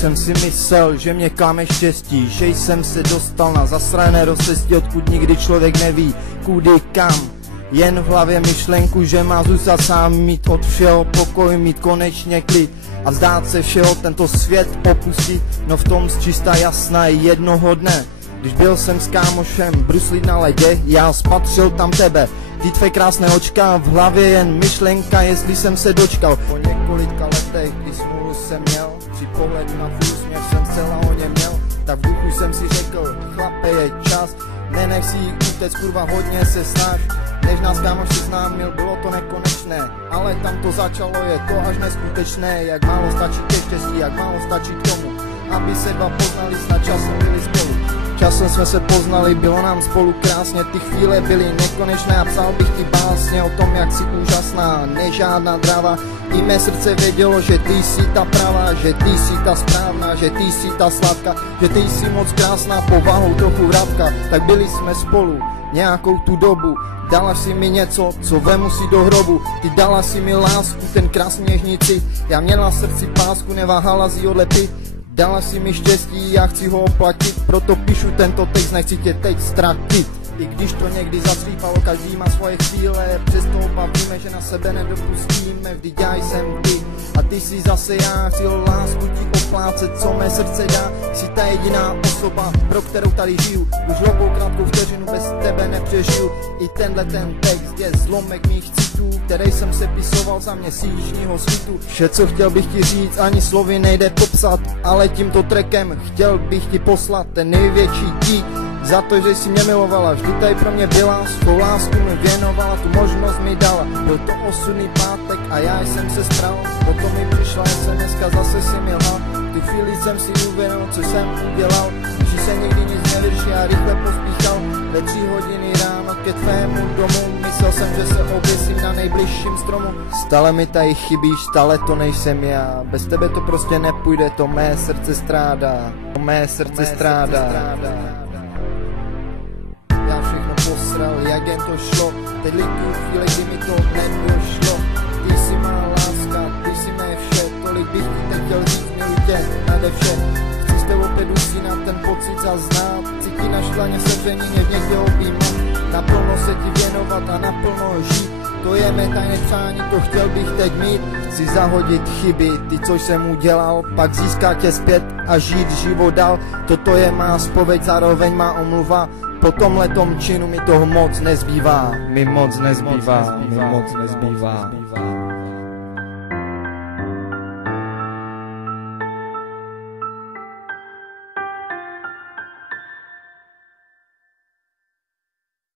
jsem si myslel, že mě klame štěstí, že jsem se dostal na zasrané rozcestí, odkud nikdy člověk neví, kudy kam. Jen v hlavě myšlenku, že má zůstat sám, mít od všeho pokoj, mít konečně klid a vzdát se všeho, tento svět opustit. No v tom čistá jasná jednoho dne, když byl jsem s kámošem bruslit na ledě, já spatřil tam tebe, ty tvé krásné očka, v hlavě jen myšlenka, jestli jsem se dočkal. Po několika letech, kdy smůlu jsem měl, při pohledu na tvůj úsměv jsem celá o něm měl, tak v duchu jsem si řekl, chlape, je čas, nenech si utéct, kurva, hodně se snaž. Než nás kámoši známil, bylo to nekonečné, ale tam to začalo, je to až neskutečné. Jak málo stačí ke štěstí, jak málo stačí k tomu, aby se dva poznali, snad časem byli spolu. Časem jsme se poznali, bylo nám spolu krásně, ty chvíle byly nekonečné a psal bych ti básně o tom, jak jsi úžasná, nežádná dráva. I mé srdce vědělo, že ty jsi ta pravá, že ty jsi ta správná, že ty jsi ta sladká, že ty jsi moc krásná, povahou trochu vrátka. Tak byli jsme spolu nějakou tu dobu, dala si mi něco, co vemu si do hrobu. Ty dala si mi lásku, ten krásný něžnici, já měla v srdci pásku, neváhala si odlepit. Dala si mi štěstí, já chci ho oplatit, proto píšu tento text, nechci tě teď ztratit. I když to někdy zasvípalo, každý má svoje chvíle, přesto obavíme, že na sebe nedopustíme, vždyť já jsem ty a ty jsi zase já, chci lásku ti oplácet, co mé srdce dá, jsi ta jediná osoba, pro kterou tady žiju, už hloupou krátkou vteřinu bez tebe nepřežiju. I tenhle ten text je zlomek mých citů, který jsem sepisoval za měsíčního svitu. Vše, co chtěl bych ti říct, ani slovy nejde popsat, ale tímto trackem chtěl bych ti poslat ten největší dík za to, že jsi mě milovala, vždy tady pro mě byla, svou lásku mi věnovala, tu možnost mi dala. Byl to osudný pátek a já jsem se stral, potom mi přišla SMS-ka, zase si milal. Tu chvíli jsem si uvědomil, co jsem udělal, že se nikdy nic nevyřeší a rychle pospíchal. Ve 3 hodiny ráno ke tvému domu, myslel jsem, že se oběsím na nejbližším stromu. Stále mi tady chybíš, stále to nejsem já, bez tebe to prostě nepůjde, to mé srdce strádá, to mé srdce strádá. Já všechno posral, jak jen to šlo, teď lituju chvíle, kdy mi to nedošlo. Ty jsi má láska, ty jsi mé vše, tolik bych ti teď chtěl říct, miluji tě nade vše. Chci s tebou teď usínat, ten pocit zaznát, cítí na šklaně sevření, něžně tě objímat, naplno se ti věnovat a naplno žít. To je mé tajné přání, to chtěl bych teď mít. Chci zahodit chyby, ty, co jsem udělal, pak získat tě zpět a žít život dál. Toto je má zpověď, zároveň má omluva. Po tomhletom činu mi toho moc nezbývá, mi moc nezbývá, mi moc nezbývá.